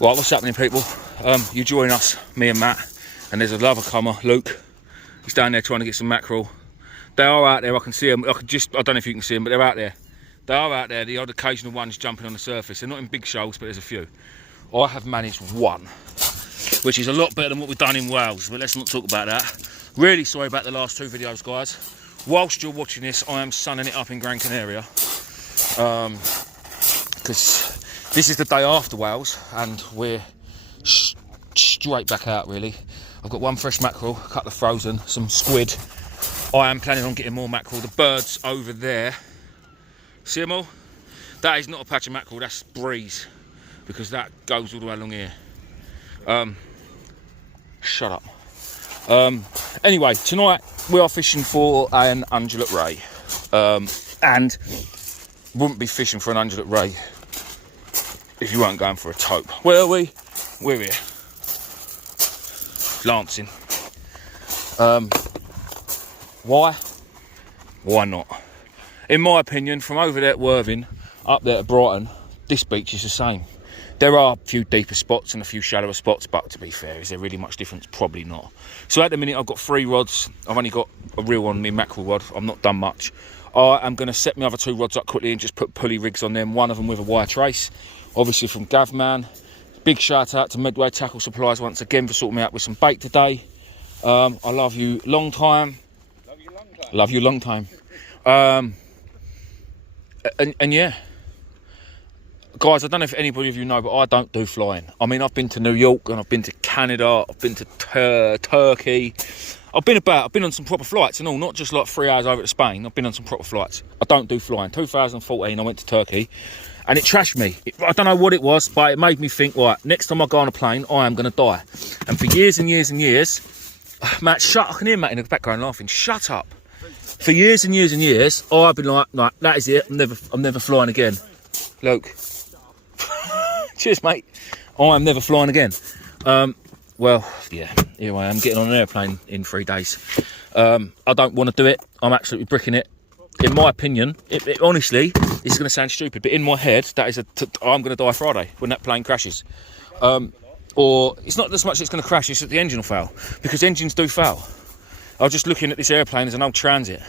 Right, what's happening, people? You join us, me and Matt, and there's another comer, Luke. He's down there trying to get some mackerel. They are out there, I can see them. I don't know if you can see them, but they're out there. They are out there, the odd occasional ones jumping on the surface. They're not in big shoals, but there's a few. I have managed one, which is a lot better than what we've done in Wales, but let's not talk about that. Really sorry about the last two videos, guys. Whilst you're watching this, I am sunning it up in Gran Canaria. Because this is the day after Wales, and we're straight back out, really. I've got one fresh mackerel, a couple of frozen, some squid. I am planning on getting more mackerel. The birds over there, see them all? That is not a patch of mackerel, that's breeze, because that goes all the way along here. Shut up. Anyway, tonight we are fishing for an undulate ray, and wouldn't be fishing for an undulate ray if you weren't going for a taupe. Where are we? We're here, lancing. Why? Why not? In my opinion, from over there at Worthing up there at Brighton, this beach is the same. There are a few deeper spots and a few shallower spots, but to be fair, is there really much difference? Probably not. So at the minute, I've got 3 rods. I've only got a reel on me, mackerel rod. I've not done much. I am going to set my other 2 rods up quickly and just put pulley rigs on them. One of them with a wire trace, obviously from Gavman. Big shout out to Midway Tackle Supplies once again for sorting me out with some bait today. I love you long time. Love you long time. Love you long time. And yeah. Guys, I don't know if anybody of you know, but I don't do flying. I mean, I've been to New York and I've been to Canada, I've been to Turkey. I've been on some proper flights and all, not just like 3 hours over to Spain. I've been on some proper flights. I don't do flying. 2014, I went to Turkey and it trashed me. I don't know what it was, but it made me think, right, next time I go on a plane, I am going to die. And for years and years and years, Matt, I can hear Matt in the background laughing. Shut up. For years and years and years, I've been like, that is it. I'm never flying again. Luke. Cheers, mate. I'm never flying again. Well, yeah, here I am getting on an airplane in 3 days. I don't want to do it. I'm absolutely bricking it. In my opinion, honestly, this is going to sound stupid, but in my head, that is I'm going to die Friday when that plane crashes. Or it's not as much it's going to crash, it's that the engine will fail, because engines do fail. I was just looking at this airplane as an old transit,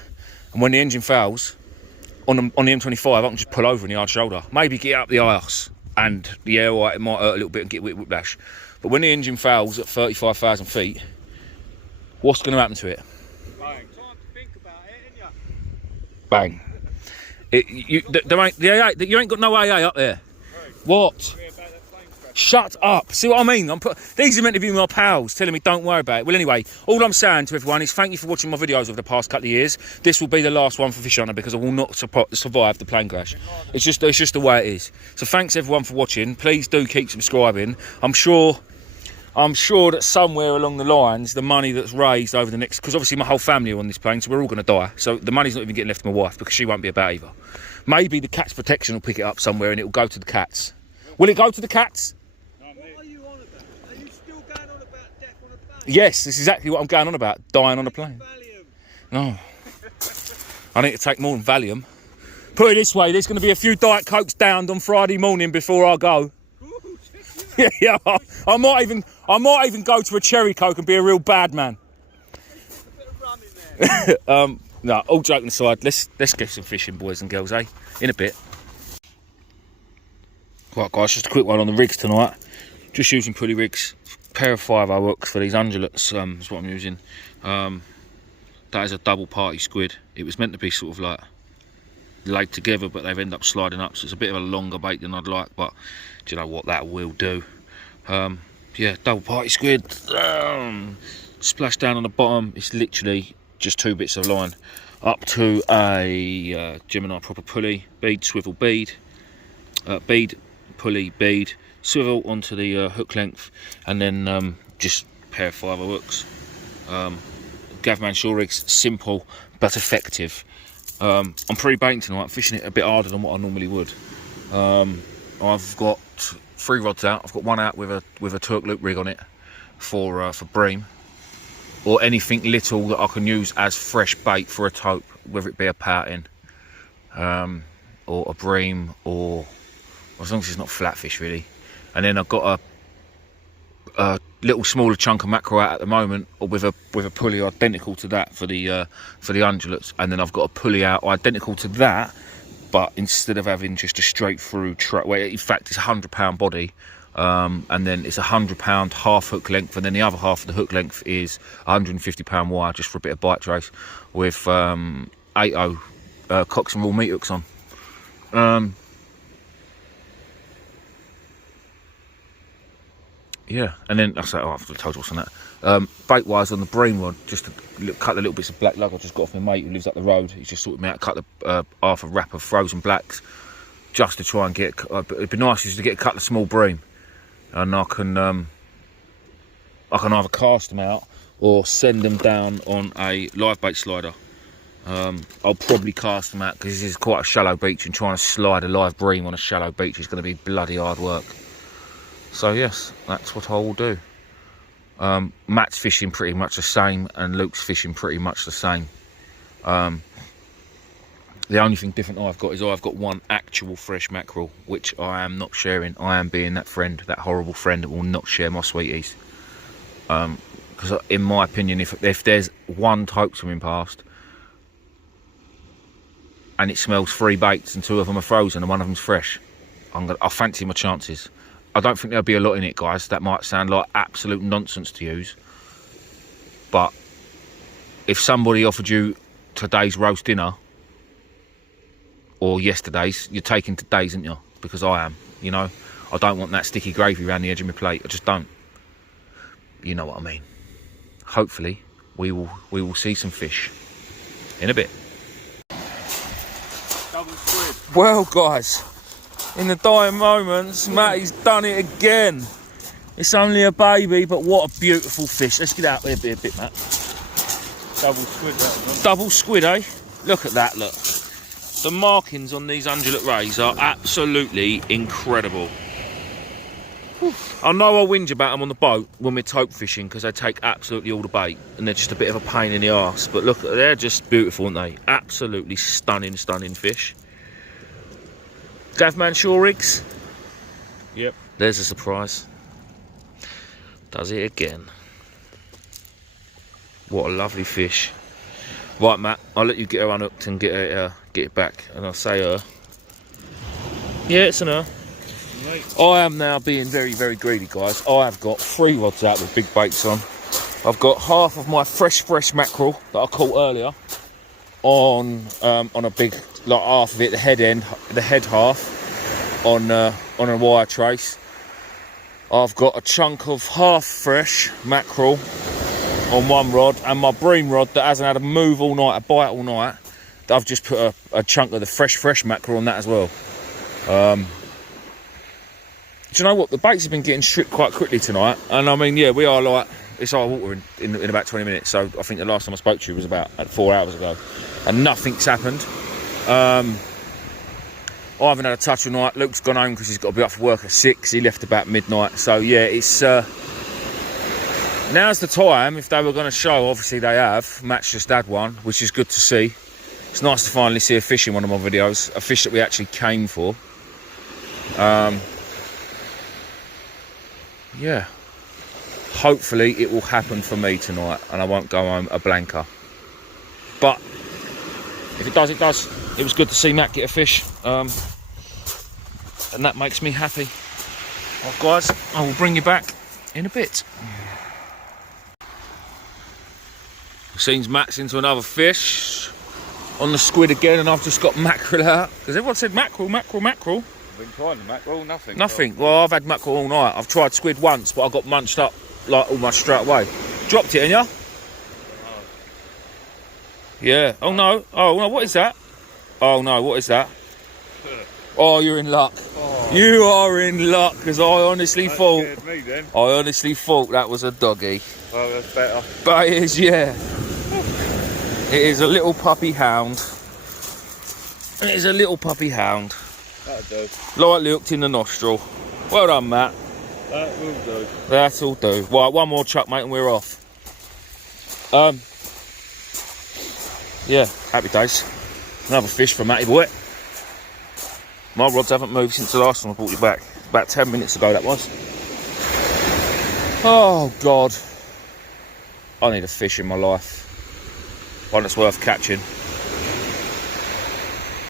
and when the engine fails on the M25, I can just pull over in the hard shoulder, maybe get up the arse, and the air it might hurt a little bit and get whiplash. But when the engine fails at 35,000 feet, what's going to happen to it? Bang. Time to think about it, ain't Bang. You ain't got no AA up there. Right. What? Shut up. See what I mean? These are meant to be my pals telling me don't worry about it. Well, anyway, all I'm saying to everyone is thank you for watching my videos over the past couple of years. This will be the last one for Fish Hunter because I will not survive the plane crash. It's just the way it is. So thanks everyone for watching. Please do keep subscribing. I'm sure that somewhere along the lines, the money that's raised over the next, because obviously my whole family are on this plane, so we're all going to die. So the money's not even getting left to my wife because she won't be about either. Maybe the Cats Protection will pick it up somewhere and it will go to the cats. Will it go to the cats? Yes, this is exactly what I'm going on about. Dying on a plane. No. I need to take more than Valium. Put it this way, there's going to be a few Diet Cokes downed on Friday morning before I go. Yeah, I might even go to a cherry Coke and be a real bad man. No, all joking aside, let's get some fishing, boys and girls, eh? In a bit. Right, guys, just a quick one on the rigs tonight. Just using pulley rigs. Pair of 5/0 hooks for these undulates is what I'm using. That is a double party squid. It was meant to be sort of like laid together, but they've ended up sliding up, so it's a bit of a longer bait than I'd like, but do you know what, that will do. Yeah, double party squid. Splash down on the bottom. It's literally just 2 bits of line up to a Gemini proper pulley, bead, swivel, bead, bead, pulley, bead, swivel onto the hook length, and then just a pair of 5/0 hooks. Gavman shore rigs, simple but effective. I'm pre-baiting tonight, fishing it a bit harder than what I normally would. I've got 3 rods out. I've got one out with a Turk loop rig on it for bream, or anything little that I can use as fresh bait for a taupe, whether it be a pouting, or a bream, or as long as it's not flatfish really. And then I've got little smaller chunk of mackerel out at the moment, or with a pulley identical to that for the undulates, and then I've got a pulley out identical to that, but instead of having just a straight through track, well, in fact it's a £100 body, and then it's a £100 half hook length, and then the other half of the hook length is £150 wire just for a bit of bite trace with 8.0 Cox and Rule meat hooks on. Yeah, and then I say, I've told you what's on that. Bait wise on the bream rod, just to cut the little bits of black lug I just got off my mate who lives up the road. He's just sorted me out, cut the half a wrap of frozen blacks, just to try and get. It'd be nice just to get a couple of small bream, and I can either cast them out or send them down on a live bait slider. I'll probably cast them out because this is quite a shallow beach, and trying to slide a live bream on a shallow beach is going to be bloody hard work. So yes, that's what I will do. Matt's fishing pretty much the same, and Luke's fishing pretty much the same. The only thing different I've got is I've got one actual fresh mackerel, which I am not sharing. I am being that friend, that horrible friend that will not share my sweeties. Because in my opinion, if there's one tope swimming past and it smells 3 baits and 2 of them are frozen and 1 of them's fresh, I'll fancy my chances. I don't think there'll be a lot in it, guys. That might sound like absolute nonsense to use, but if somebody offered you today's roast dinner or yesterday's, you're taking today's, aren't you? Because I am, you know. I don't want that sticky gravy around the edge of my plate. I just don't. You know what I mean. Hopefully we will see some fish in a bit. Double squid. Well, guys, in the dying moments, Matty's done it again. It's only a baby, but what a beautiful fish. Let's get out there a bit, Matt. Double squid, that one. Double squid, eh? Look at that, look. The markings on these undulate rays are absolutely incredible. Whew. I know I whinge about them on the boat when we're tope fishing because they take absolutely all the bait and they're just a bit of a pain in the arse. But look, they're just beautiful, aren't they? Absolutely stunning, stunning fish. Davman shore rigs. Yep. There's a surprise. Does it again. What a lovely fish. Right, Matt, I'll let you get her unhooked and get it back. And I'll say her. Yeah, it's an her. Right. I am now being very, very greedy, guys. I have got 3 rods out with big baits on. I've got half of my fresh mackerel that I caught earlier on a big, like half of it, the head half on a wire trace. I've got a chunk of half fresh mackerel on one rod, and my bream rod that hasn't had a move all night, a bite all night. I've just put a chunk of the fresh mackerel on that as well. Do you know what? The baits have been getting stripped quite quickly tonight, and I mean, yeah, we are like, it's our water in about 20 minutes. So I think the last time I spoke to you was about 4 hours ago, and nothing's happened. I haven't had a touch all night. Luke's gone home because he's got to be up for work at 6. He left about midnight. So yeah, it's now's the time. If they were going to show, obviously they have. Matt's just had one, which is good to see. It's nice to finally see a fish in one of my videos, a fish that we actually came for. Yeah, hopefully it will happen for me tonight and I won't go home a blanker. But if it does, it does. It was good to see Matt get a fish, and that makes me happy. Well, guys, I will bring you back in a bit. Seems Matt's into another fish on the squid again, and I've just got mackerel out because everyone said mackerel. Been trying the mackerel, nothing. Nothing. Well, I've had mackerel all night. I've tried squid once, but I got munched up like almost straight away. Dropped it, ain't ya? Oh. Yeah. Oh no. Oh no. What is that? Oh no. What is that? Oh, you're in luck. Oh. You are in luck, because I honestly That thought. scared me then. I honestly thought that was a doggy. Oh, that's better. But it is, yeah. It is a little puppy hound. It is a little puppy hound. That'll do. Lightly hooked in the nostril. Well done, Matt. That will do. That'll do. Right, one more chuck, mate, and we're off. Yeah, happy days. Another fish for Matty boy. My rods haven't moved since the last time I brought you back. About 10 minutes ago, that was. Oh God, I need a fish in my life. One that's worth catching.